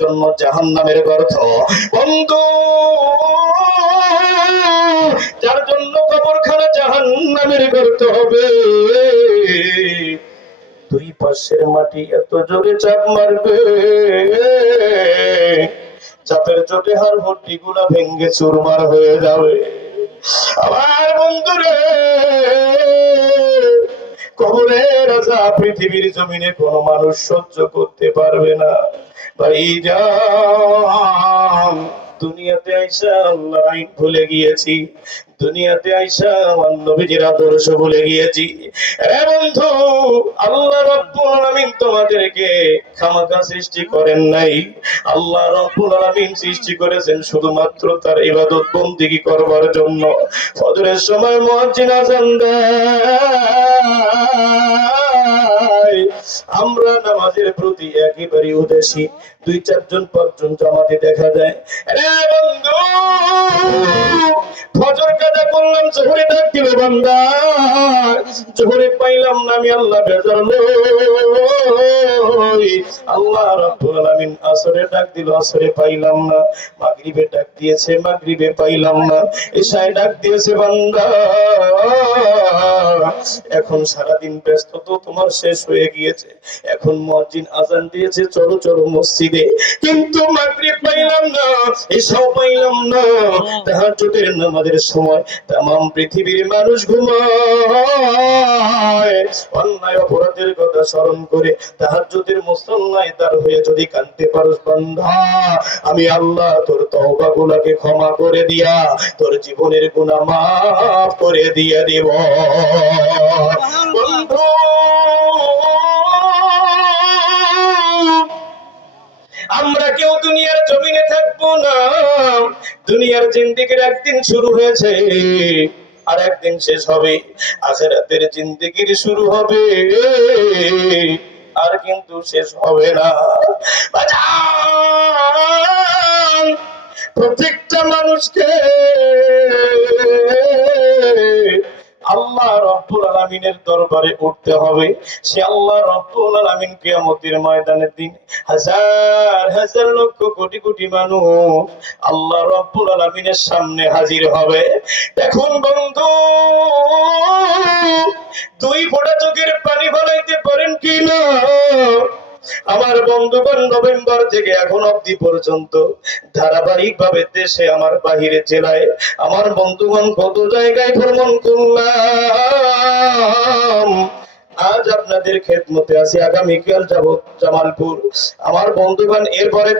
জন্য জাহান্নামের গর্ত। বন্ধু, যার জন্য কবরখানা জাহান্নামের গর্ত হবে, দুই পাশের মাটি এত জোরে চাপ মারবে, চাপের চোটে হাড় হড্ডি গুলা ভেঙ্গে চুরমার হয়ে যাবে। আমার বন্ধুরে, কবরের আযাব পৃথিবীর জমিনে কোনো মানুষ সহ্য করতে পারবে না। ভাইজান, দুনিয়াতে আইসা আল্লাহর আইন ভুলে গিয়েছি, দুনিয়াতে আইসা আমার নবীজির আদর্শ ভুলে গিয়েছি। এ বন্ধু, আল্লাহ রাব্বুল আলামিন তোমাদেরকে খামাখা সৃষ্টি করেন নাই। আল্লাহ রাব্বুল আলামিন সৃষ্টি করেছেন শুধুমাত্র তার ইবাদত বন্দেগী করবার জন্য। ফজরের সময় মুয়াজ্জিন আযান দেয়, আমরা নামাজের প্রতি একেবারে উদাসী, 2-4 জন 5 জন জামাতে দেখা যায়। রে বন্ধু, ফজর কাজা করলাম, জোহরে ডাক দিল বান্দা, জোহরে পাইলাম না, আমি আল্লাহ বেজার লই। আল্লাহ রাব্বুল আলামিন আসরে ডাক দিল, আসরে পাইলাম না। মাগরিবে ডাক দিয়েছে, মাগরিবে পাইলাম না। এশায় ডাক দিয়েছে, বান্দা এখন সারাদিন ব্যস্ত তো তোমার শেষ হয়ে গিয়েছে, এখন মুয়াজ্জিন আযান দিয়েছে, চলো চলো মসজিদে, কিন্তু মাগরিব পাইলাম না, এশাও পাইলাম না। তাহাজ্জুদের নামাজের সময় तमाम পৃথিবীর মানুষ ঘুমায়, অন্যায় অপরাধের কথা স্মরণ করে তাহাজ্জুদের মুসল্লায় তার হয়ে যদি কাঁদতে পারোস বান্দা, আমি আল্লাহ তোর তওবা গুলাকে ক্ষমা করে দিয়া তোর জীবনের গুনাহ মাফ করে দিয়ে দেব। বন্ধু, আমরা কেউ দুনিয়ার জমিনে থাকবো না। দুনিয়ার জিন্দেগির একদিন শুরু হয়েছে, আর একদিন শেষ হবে। আখিরাতের জিন্দেগির শুরু হবে, আর কিন্তু শেষ হবে না। বাজান, প্রত্যেকটা মানুষকে আল্লাহ রাব্বুল আলামিনের দরবারে উঠতে হবে। সে আল্লাহ রাব্বুল আলামিন কিয়ামতের ময়দানের দিন হাজার হাজার লক্ষ কোটি কোটি মানুষ আল্লাহ রাব্বুল আলামিনের সামনে হাজির হবে। দেখুন বন্ধু, 2 ফোঁটা চোখের পানি ফলাইতে পারেন কিনা? আমার বন্ধুগণ, নভেম্বর থেকে এখন অবধি পর্যন্ত ধারাবাহিকভাবে দেশে, আমার বাহিরের জেলায়, আমার বন্ধুগণ কত জায়গায় ভ্রমণ করলাম। আজ আপনাদের খেদমতে আছি, আগামীকাল যাব জামালপুর। আমার বন্ধুগণ, এরপরে